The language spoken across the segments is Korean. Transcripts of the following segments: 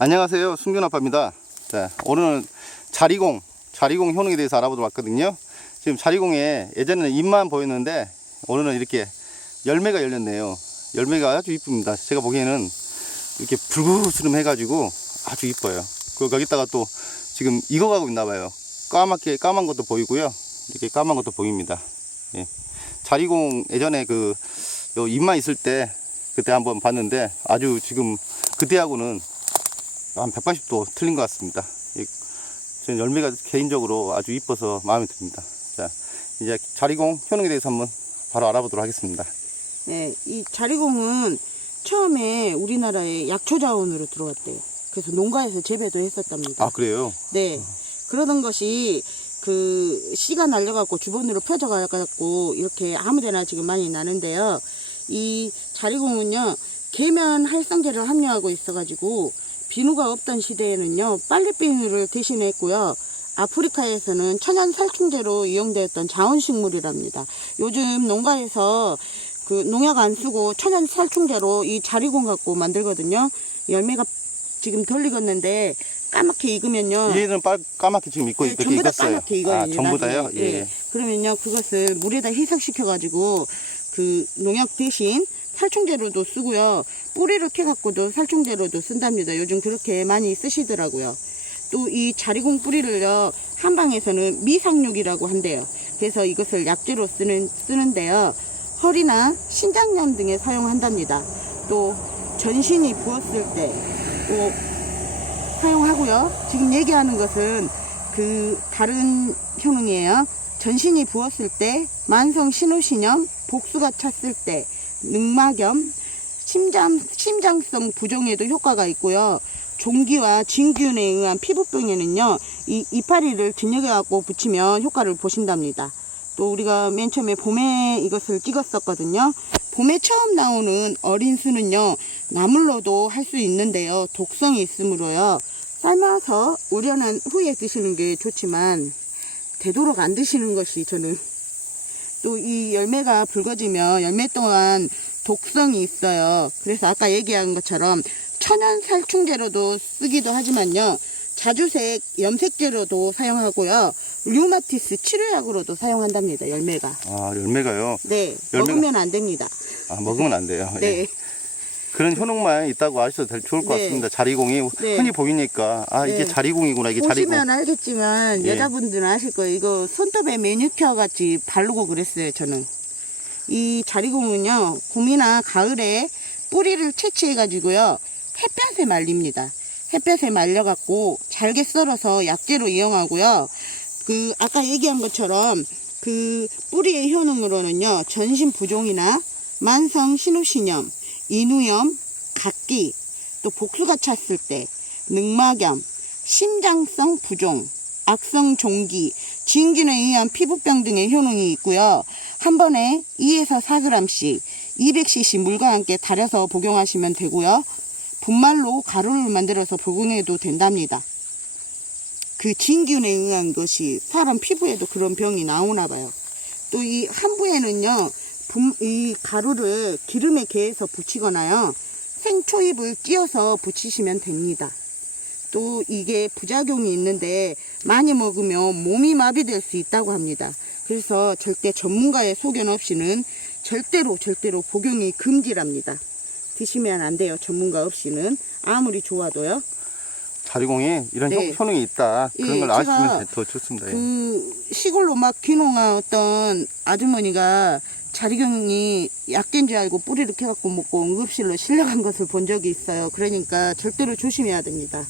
안녕하세요. 승균 아빠입니다. 자, 오늘은 자리공, 자리공 효능에 대해서 알아보도록 왔거든요. 지금 자리공에 예전에는 잎만 보였는데 오늘은 이렇게 열매가 열렸네요. 열매가 아주 이쁩니다. 제가 보기에는 이렇게 불구스름 해가지고 아주 이뻐요. 그리고 거기다가 또 지금 익어가고 있나 봐요. 까맣게 까만 것도 보이고요. 이렇게 까만 것도 보입니다. 예. 자리공 예전에 그요 잎만 있을 때 그때 한번 봤는데 아주 지금 그때하고는 한 180도 틀린 것 같습니다. 이- 저는 열매가 개인적으로 아주 이뻐서 마음에 듭니다. 자, 이제 자리공 효능에 대해서 한번 바로 알아보도록 하겠습니다. 네, 이 자리공은 처음에 우리나라에 약초 자원으로 들어왔대요. 그래서 농가에서 재배도 했었답니다. 아, 그래요? 네. 그러던 것이 그 씨가 날려갖고 주변으로 펴져가갖고 이렇게 아무데나 지금 많이 나는데요. 이 자리공은요, 계면 활성제를 함유하고 있어가지고 비누가 없던 시대에는요, 빨래 비누를 대신했고요. 아프리카에서는 천연 살충제로 이용되었던 자원식물이랍니다. 요즘 농가에서 그 농약 안 쓰고 천연 살충제로 이 자리공 갖고 만들거든요. 열매가 지금 덜 익었는데 까맣게 익으면요. 얘는 빨 까맣게 지금 익고 네, 이렇게 전부 다 익었어요. 까맣게 익어요. 아, 전부 다요? 예. 예. 그러면요, 그것을 물에다 희석시켜 가지고 그 농약 대신 살충제로도 쓰고요. 뿌리를 캐갖고도 살충제로도 쓴답니다. 요즘 그렇게 많이 쓰시더라고요. 또 이 자리공 뿌리를요, 한방에서는 미상육이라고 한대요. 그래서 이것을 약재로 쓰는, 쓰는데요. 허리나 신장염 등에 사용한답니다. 또 전신이 부었을 때, 또 사용하고요. 지금 얘기하는 것은 그 다른 효능이에요. 전신이 부었을 때, 만성 신우신염, 복수가 찼을 때, 늑막염, 심장, 심장성 부종에도 효과가 있고요. 종기와 진균에 의한 피부병에는요, 이 이파리를 진흙에갖고 붙이면 효과를 보신답니다. 또 우리가 맨 처음에 봄에 이것을 찍었었거든요. 봄에 처음 나오는 어린 수는요, 나물로도 할 수 있는데요. 독성이 있으므로요. 삶아서 우려낸 후에 드시는 게 좋지만, 되도록 안 드시는 것이 저는 또 이 열매가 붉어지면 열매 동안 독성이 있어요. 그래서 아까 얘기한 것처럼 천연 살충제로도 쓰기도 하지만요. 자주색 염색제로도 사용하고요. 류마티스 치료약으로도 사용한답니다. 열매가. 아, 열매가요. 네, 열매가- 먹으면 안 됩니다. 아, 먹으면 안 돼요. 예. 네, 그런 효능만 있다고 아셔도 될- 좋을 것 네. 같습니다. 자리공이 네. 흔히 보이니까 아, 이게 네. 자리공이구나. 이게 자리공. 보시면 알겠지만 예. 여자분들은 아실 거예요. 이거 손톱에 매니큐어 같이 바르고 그랬어요. 저는 이 자리공은요 봄이나 가을에 뿌리를 채취해 가지고요 햇볕에 말립니다. 햇볕에 말려갖고 잘게 썰어서 약재로 이용하고요. 그 아까 얘기한 것처럼 그 뿌리의 효능으로는요 전신 부종이나 만성 신우신염, 인후염, 각기 또 복수가 찼을 때 늑막염, 심장성 부종, 악성 종기, 진균에 의한 피부병 등의 효능이 있고요. 한 번에 2에서 4g씩 200cc 물과 함께 달여서 복용하시면 되고요. 분말로 가루를 만들어서 복용해도 된답니다. 그 진균에 의한 것이 사람 피부에도 그런 병이 나오나 봐요. 또 이 한부에는요, 분- 이 가루를 기름에 개해서 붙이거나요, 생초잎을 찧어서 붙이시면 됩니다. 또 이게 부작용이 있는데 많이 먹으면 몸이 마비될 수 있다고 합니다. 그래서 절대 전문가의 소견 없이는 절대로 절대로 복용이 금지랍니다. 드시면 안 돼요. 전문가 없이는 아무리 좋아도요. 자리공이 이런 네. 효, 능이 있다. 그런 예, 걸 아시면 더 좋습니다. 예. 그 시골로 막 귀농한 어떤 아주머니가 자리경이 약된 줄 알고 뿌리를 캐갖고 먹고 응급실로 실려간 것을 본 적이 있어요. 그러니까 절대로 조심해야 됩니다.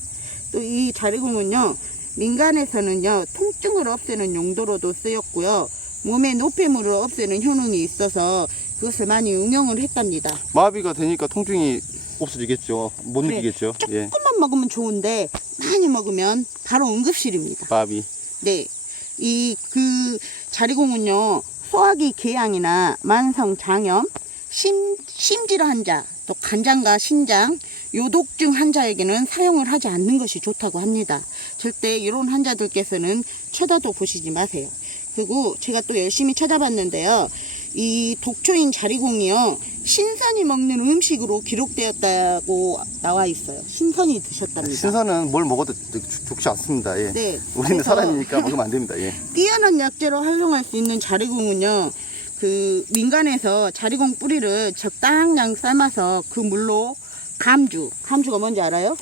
또 이 자리공은요, 민간에서는요, 통증을 없애는 용도로도 쓰였고요, 몸의 노폐물을 없애는 효능이 있어서 그것을 많이 응용을 했답니다. 마비가 되니까 통증이 없어지겠죠. 못 네. 느끼겠죠. 예. 조금만 먹으면 좋은데 많이 먹으면 바로 응급실입니다. 마비. 네. 이 그 자리공은요. 소화기 궤양이나 만성 장염, 심, 심질 환자, 또 간장과 신장, 요독증 환자에게는 사용을 하지 않는 것이 좋다고 합니다. 절대 이런 환자들께서는 쳐다도 보시지 마세요. 그리고 제가 또 열심히 찾아봤는데요. 이 독초인 자리공이요. 신선이 먹는 음식으로 기록되었다고 나와 있어요. 신선이 드셨답니다. 신선은 뭘 먹어도 좋- 좋지 않습니다. 예. 네. 우리는 사람이니까 먹으면 안 됩니다. 예. 뛰어난 약재로 활용할 수 있는 자리공은요. 그 민간에서 자리공 뿌리를 적당량 삶아서 그 물로 감주, 감주가 뭔지 알아요?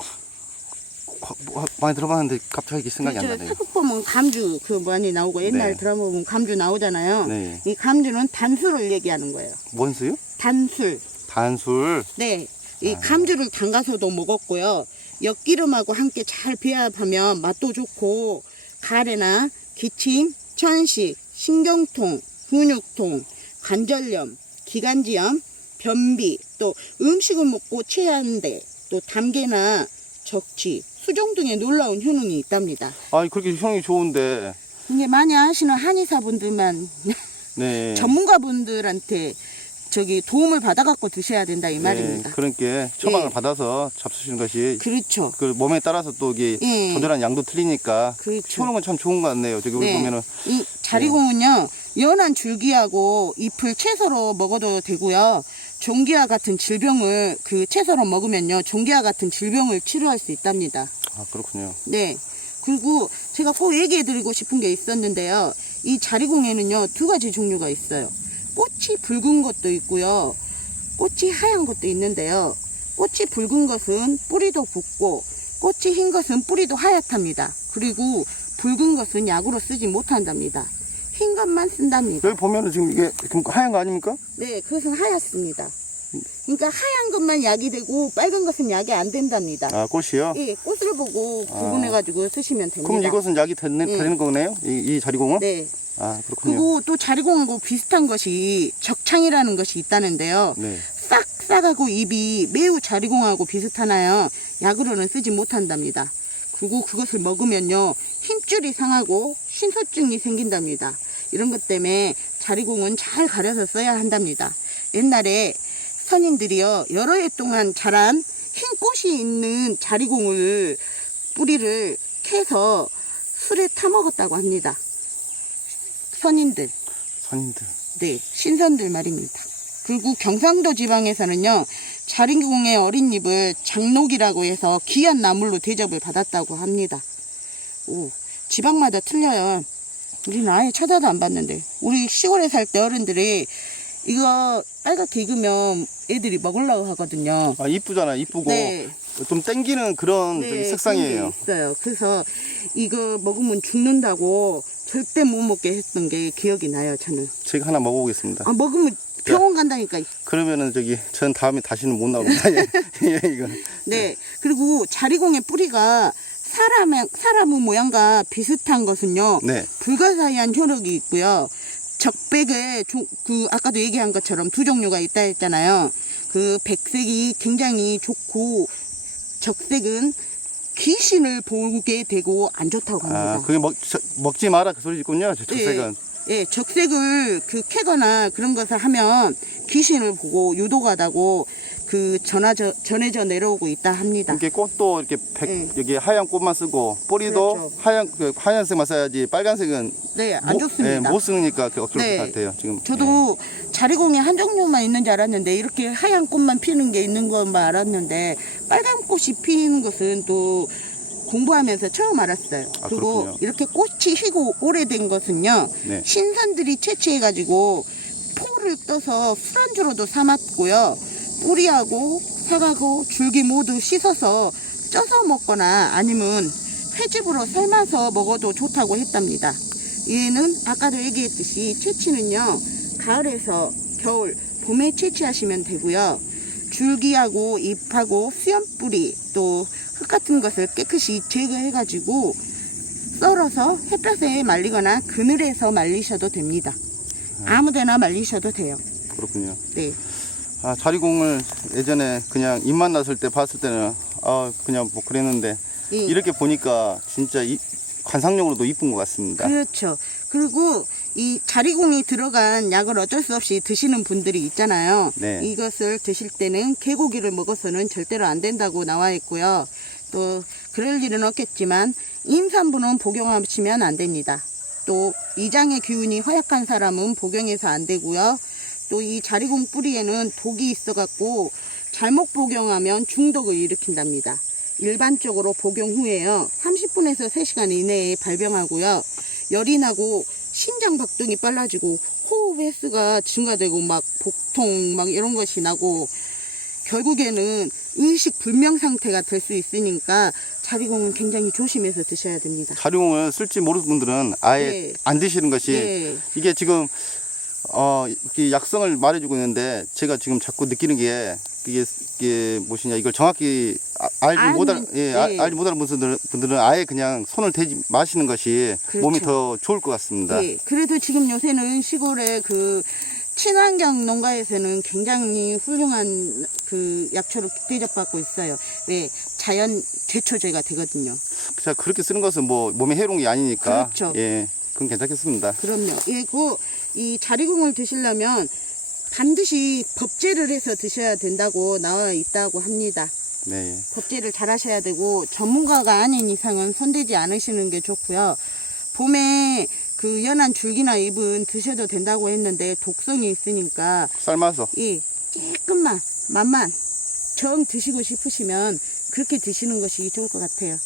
과- 뭐, 많이 들어봤는데 갑자기 생각이 안 그렇죠. 나네요. 사극 보면 감주 그 많이 나오고 옛날 네. 드라마 보면 감주 나오잖아요. 네. 이 감주는 단술을 얘기하는 거예요. 뭔 수요? 단술. 단술. 네. 이 아. 감주를 담가서도 먹었고요. 엿기름하고 함께 잘 배합하면 맛도 좋고 가래나 기침, 천식, 신경통, 근육통, 관절염, 기관지염, 변비, 또 음식을 먹고 체한데 또 담계나 적취, 수종 등의 놀라운 효능이 있답니다. 아니 그렇게 형이 좋은데. 이게 많이 아시는 한의사분들만 네. 전문가분들한테 저기 도움을 받아갖고 드셔야 된다 이 말입니다. 네, 그러니까 처방을 예. 받아서 잡수시는 것이 그렇죠. 그 몸에 따라서 또 이게 예. 조절한 양도 틀리니까 그렇죠. 효능은 참 좋은 것 같네요. 저기 우리 네. 보면은 이 자리공은요 연한 줄기하고 잎을 채소로 먹어도 되고요 종기와 같은 질병을 그 채소로 먹으면요 종기와 같은 질병을 치료할 수 있답니다. 아 그렇군요. 네. 그리고 제가 꼭 얘기해드리고 싶은 게 있었는데요. 이 자리공에는요 두 가지 종류가 있어요. 꽃이 붉은 것도 있고요. 꽃이 하얀 것도 있는데요. 꽃이 붉은 것은 뿌리도 붓고 꽃이 흰 것은 뿌리도 하얗답니다. 그리고 붉은 것은 약으로 쓰지 못한답니다. 흰 것만 쓴답니다. 여기 보면은 지금 이게 지금 하얀 거 아닙니까? 네, 그것은 하얗습니다. 그러니까 하얀 것만 약이 되고 빨간 것은 약이 안 된답니다. 아 꽃이요. 예, 꽃을 보고 구분해가지고 쓰시면 됩니다. 그럼 이것은 약이 되는, 예. 되는 거네요? 이, 이 자리공은? 네. 아 그렇군요. 그리고 또 자리공하고 비슷한 것이 적창이라는 것이 있다는데요. 네. 싹싹하고 입이 매우 자리공하고 비슷하나요? 약으로는 쓰지 못한답니다. 그리고 그것을 먹으면요. 힘줄이 상하고 신소증이 생긴답니다. 이런 것 때문에 자리공은 잘 가려서 써야 한답니다. 옛날에 선인들이요. 여러 해 동안 자란 흰 꽃이 있는 자리공을 뿌리를 캐서 술에 타 먹었다고 합니다. 선인들. 선인들. 네, 신선들 말입니다. 그리고 경상도 지방에서는요, 자린공의 어린 잎을 장록이라고 해서 귀한 나물로 대접을 받았다고 합니다. 오, 지방마다 틀려요. 우리는 아예 쳐다도 안 봤는데. 우리 시골에 살 때 어른들이 이거 빨갛게 익으면 애들이 먹으려고 하거든요. 아 이쁘잖아. 이쁘고 네. 좀 땡기는 그런 네, 저기 색상이에요. 그런 게 있어요. 그래서 이거 먹으면 죽는다고 절대 못 먹게 했던 게 기억이 나요, 저는. 제가 하나 먹어보겠습니다. 아, 먹으면 병원 간다니까. 그러면은 저기 전 다음에 다시는 못 나옵니다. 예, 예 이거. 네. 그리고 자리공의 뿌리가 사람의, 사람의 모양과 비슷한 것은요. 네. 불가사의한 효력이 있고요. 적백에 조- 그 아까도 얘기한 것처럼 두 종류가 있다 했잖아요. 그 백색이 굉장히 좋고 적색은 귀신을 보게 되고 안 좋다고 합니다. 아 그게 먹 저- 먹지 마라 그 소리군요. 저 적색은. 예, 적색을 그 캐거나 그런 것을 하면 귀신을 보고 유도가다고 그 전화져, 전해져 내려오고 있다 합니다. 이렇게 꽃도 이렇게 백, 네. 여기 하얀 꽃만 쓰고 뿌리도 그렇죠. 하얀 그 하얀색만 써야지 빨간색은 네, 안 못- 좋습니다. 예, 못 쓰니까 그 어쩔 네. 것 같아요. 지금. 저도 자리공에 한 종류만 있는 줄 알았는데 이렇게 하얀 꽃만 피는 게 있는 것만 알았는데 빨간 꽃이 피는 것은 또 공부하면서 처음 알았어요. 아, 그리고 그렇군요. 이렇게 꽃이 희고 오래된 것은요. 네. 신선들이 채취해가지고 포를 떠서 술안주로도 삼았고요. 뿌리하고 사과고 줄기 모두 씻어서 쪄서 먹거나 아니면 회즙으로 삶아서 먹어도 좋다고 했답니다. 얘는 아까도 얘기했듯이 채취는요. 가을에서 겨울, 봄에 채취하시면 되고요. 줄기하고 잎하고 수염뿌리 또 흙 같은 것을 깨끗이 제거해 가지고 썰어서 햇볕에 말리거나 그늘에서 말리셔도 됩니다. 아무데나 말리셔도 돼요. 그렇군요. 네. 아 자리공을 예전에 그냥 입만 났을 때 봤을 때는 아 그냥 뭐 그랬는데 예. 이렇게 보니까 진짜 이, 관상용으로도 이쁜 것 같습니다. 그렇죠. 그리고 이 자리공이 들어간 약을 어쩔 수 없이 드시는 분들이 있잖아요. 네. 이것을 드실 때는 개고기를 먹어서는 절대로 안 된다고 나와 있고요. 또 그럴 일은 없겠지만 임산부는 복용하시면 안 됩니다. 또 이장의 기운이 허약한 사람은 복용해서 안 되고요. 또 이 자리공 뿌리에는 독이 있어갖고 잘못 복용하면 중독을 일으킨답니다. 일반적으로 복용 후에요. 30분에서 3시간 이내에 발병하고요. 열이 나고 심장 박동이 빨라지고 호흡 횟수가 증가되고 막 복통 막 이런 것이 나고 결국에는 의식 불명 상태가 될 수 있으니까 자리공은 굉장히 조심해서 드셔야 됩니다. 자룡을 쓸지 모르는 분들은 아예 네. 안 드시는 것이 네. 이게 지금 어 이렇게 약성을 말해주고 있는데 제가 지금 자꾸 느끼는 게 이게 이게 무엇이냐 이걸 정확히 아- 알지 아는, 못할 예 아- 네. 알지 못하는 분들은 분들은 아예 그냥 손을 대지 마시는 것이 그렇죠. 몸이 더 좋을 것 같습니다. 예, 그래도 지금 요새는 시골의 그 친환경 농가에서는 굉장히 훌륭한 그 약초로 대접받고 있어요. 왜 자연 제초제가 되거든요. 자 그렇게 쓰는 것은 뭐 몸에 해로운 게 아니니까 그렇죠. 예 그건 괜찮겠습니다. 그럼요. 예, 그 이 자리궁을 드시려면 반드시 법제를 해서 드셔야 된다고 나와 있다고 합니다. 네. 예. 법제를 잘 하셔야 되고 전문가가 아닌 이상은 손대지 않으시는 게 좋고요. 봄에 그 연한 줄기나 잎은 드셔도 된다고 했는데 독성이 있으니까 삶아서 이 조금만 맛만 정 드시고 싶으시면 그렇게 드시는 것이 좋을 것 같아요.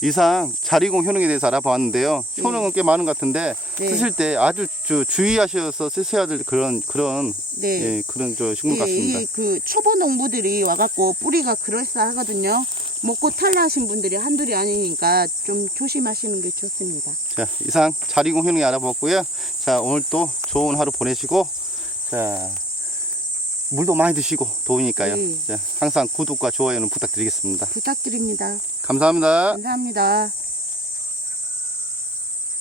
이상 자리공 효능에 대해서 알아보았는데요. 효능은 꽤 많은 것 같은데 네. 쓰실 때 아주 주, 주의하셔서 쓰셔야 될 그런 그런 네. 예, 그런 저 식물 같습니다. 이, 그 초보 농부들이 와갖고 뿌리가 그럴싸하거든요. 먹고 탈라하신 분들이 한둘이 아니니까 좀 조심하시는 게 좋습니다. 자, 이상 자리공 효능이 알아봤고요. 자, 오늘 또 좋은 하루 보내시고, 자, 물도 많이 드시고 더우니까요. 네. 자, 항상 구독과 좋아요는 부탁드리겠습니다. 부탁드립니다. 감사합니다. 감사합니다.